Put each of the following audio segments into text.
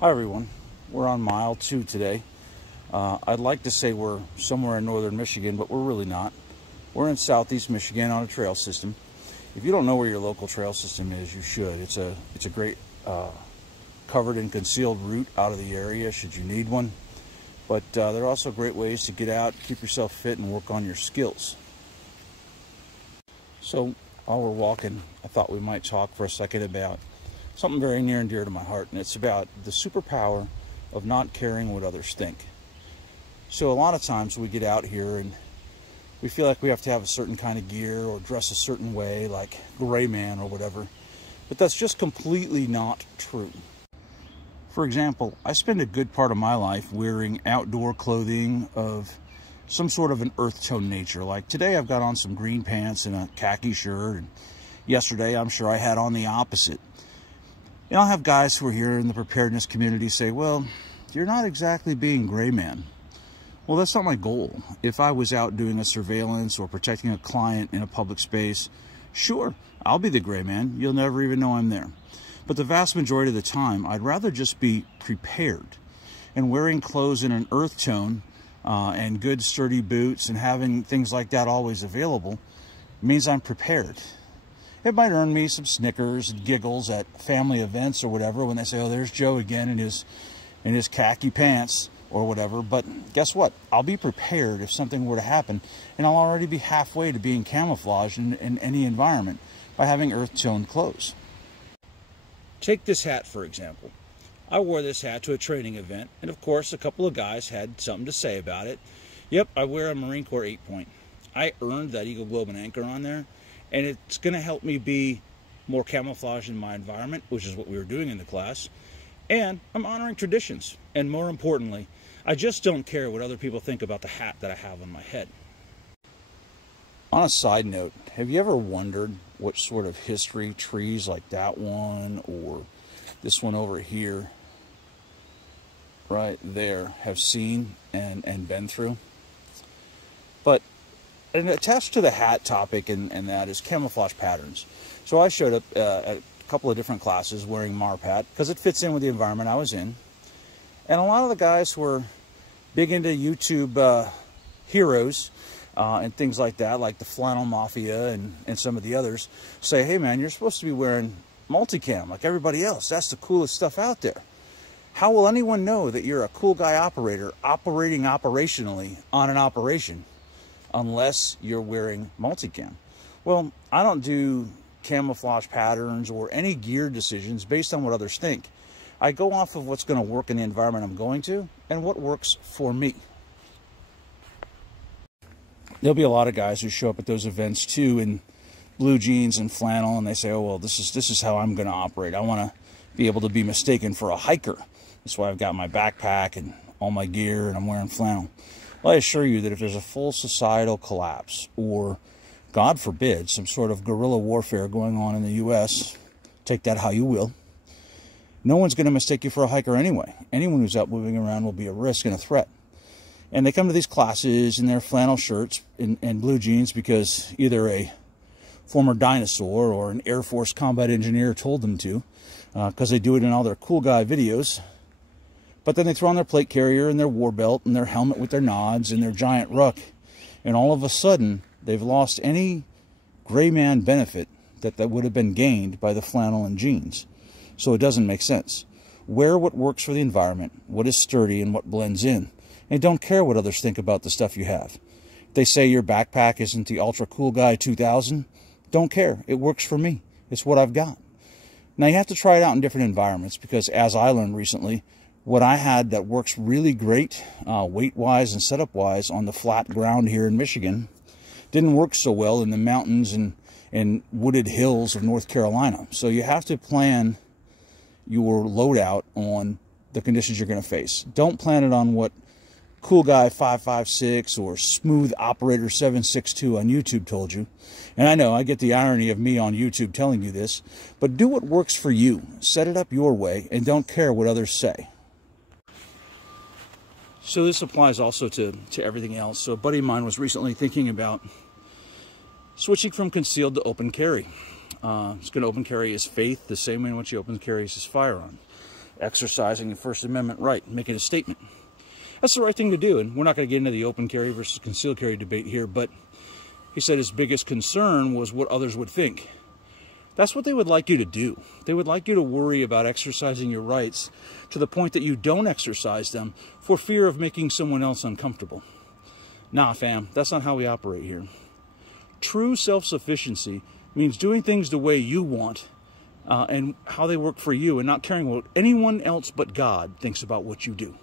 Hi everyone, we're on mile 2 today. I'd like to say we're somewhere in northern Michigan, but we're really not. We're in southeast Michigan on a trail system. If you don't know where your local trail system is, you should. It's a great covered and concealed route out of the area should you need one. But there are also great ways to get out, keep yourself fit, and work on your skills. So while we're walking, I thought we might talk for a second about something very near and dear to my heart, and it's about the superpower of not caring what others think. So a lot of times we get out here and we feel like we have to have a certain kind of gear or dress a certain way, like gray man or whatever, but that's just completely not true. For example, I spend a good part of my life wearing outdoor clothing of some sort of an earth tone nature. Like today I've got on some green pants and a khaki shirt, and yesterday I'm sure I had on the opposite. And I'll have guys who are here in the preparedness community say, well, you're not exactly being gray man. Well, that's not my goal. If I was out doing a surveillance or protecting a client in a public space, sure, I'll be the gray man. You'll never even know I'm there. But the vast majority of the time, I'd rather just be prepared. And wearing clothes in an earth tone and good sturdy boots and having things like that always available means I'm prepared. It might earn me some snickers and giggles at family events or whatever when they say, oh, there's Joe again in his khaki pants or whatever. But guess what? I'll be prepared if something were to happen, and I'll already be halfway to being camouflaged in any environment by having earth-toned clothes. Take this hat, for example. I wore this hat to a training event, and of course, a couple of guys had something to say about it. Yep, I wear a Marine Corps 8-point. I earned that Eagle Globe and Anchor on there. And it's going to help me be more camouflaged in my environment, which is what we were doing in the class. And I'm honoring traditions. And more importantly, I just don't care what other people think about the hat that I have on my head. On a side note, have you ever wondered what sort of history trees like that one or this one over here, right there, have seen and been through? But and attached to the hat topic and that is camouflage patterns. So I showed up at a couple of different classes wearing Marpat because it fits in with the environment I was in. And a lot of the guys were big into YouTube heroes and things like that, like the Flannel Mafia and some of the others, say, hey man, you're supposed to be wearing multicam like everybody else. That's the coolest stuff out there. How will anyone know that you're a cool guy operator operating operationally on an operation unless you're wearing multicam? Well, I don't do camouflage patterns or any gear decisions based on what others think. I go off of what's going to work in the environment I'm going to and what works for me. There'll be a lot of guys who show up at those events too in blue jeans and flannel, and they say, oh, well, this is how I'm going to operate. I want to be able to be mistaken for a hiker. That's why I've got my backpack and all my gear and I'm wearing flannel. Well, I assure you that if there's a full societal collapse or, God forbid, some sort of guerrilla warfare going on in the U.S., take that how you will, no one's going to mistake you for a hiker anyway. Anyone who's out moving around will be a risk and a threat. And they come to these classes in their flannel shirts and blue jeans because either a former dinosaur or an Air Force combat engineer told them to, because they do it in all their cool guy videos. But then they throw on their plate carrier and their war belt and their helmet with their nods and their giant ruck. And all of a sudden, they've lost any gray man benefit that would have been gained by the flannel and jeans. So it doesn't make sense. Wear what works for the environment, what is sturdy and what blends in. And don't care what others think about the stuff you have. If they say your backpack isn't the Ultra Cool Guy 2000, don't care. It works for me. It's what I've got. Now you have to try it out in different environments because, as I learned recently, what I had that works really great weight-wise and setup-wise on the flat ground here in Michigan didn't work so well in the mountains and wooded hills of North Carolina. So you have to plan your loadout on the conditions you're going to face. Don't plan it on what Cool Guy 556 or Smooth Operator 762 on YouTube told you. And I know, I get the irony of me on YouTube telling you this, but do what works for you. Set it up your way and don't care what others say. So this applies also to everything else. So a buddy of mine was recently thinking about switching from concealed to open carry. He's going to open carry his faith the same way in which he open carries his firearm. exercising a First Amendment right, making a statement. That's the right thing to do, and we're not going to get into the open carry versus concealed carry debate here, but he said his biggest concern was what others would think. That's what they would like you to do. They would like you to worry about exercising your rights to the point that you don't exercise them for fear of making someone else uncomfortable. Nah, fam, that's not how we operate here. True self-sufficiency means doing things the way you want and how they work for you, and not caring what anyone else but God thinks about what you do.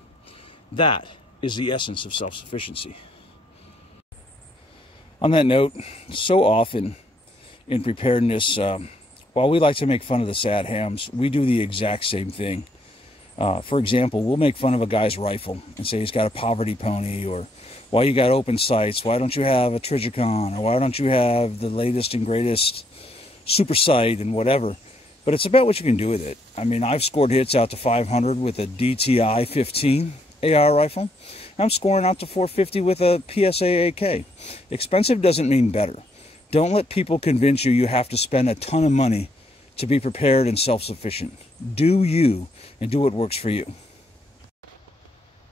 That is the essence of self-sufficiency. On that note, so often in preparedness, while we like to make fun of the sad hams, we do the exact same thing. For example, we'll make fun of a guy's rifle and say he's got a poverty pony, or why you got open sights, why don't you have a Trigicon, or why don't you have the latest and greatest super sight and whatever. But it's about what you can do with it. I mean, I've scored hits out to 500 with a DTI 15 AR rifle. I'm scoring out to 450 with a PSA AK. Expensive doesn't mean better. Don't let people convince you you have to spend a ton of money to be prepared and self-sufficient. Do you, and do what works for you.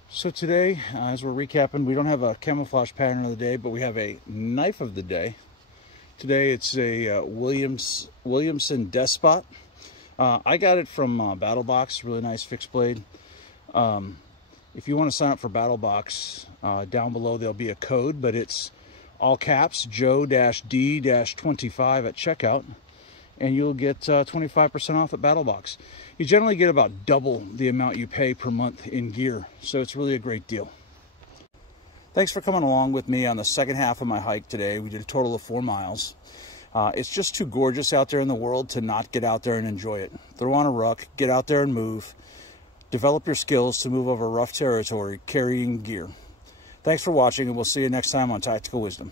So today, as we're recapping, we don't have a camouflage pattern of the day, but we have a knife of the day. Today it's a Williamson Despot. I got it from BattleBox, really nice fixed blade. If you want to sign up for BattleBox, down below there'll be a code, but it's all caps, Joe-D-25 at checkout, and you'll get 25% off at BattleBox. You generally get about double the amount you pay per month in gear, so it's really a great deal. Thanks for coming along with me on the second half of my hike today. We did a total of 4 miles. It's just too gorgeous out there in the world to not get out there and enjoy it. Throw on a ruck, get out there and move. Develop your skills to move over rough territory carrying gear. Thanks for watching, and we'll see you next time on Tactical Wisdom.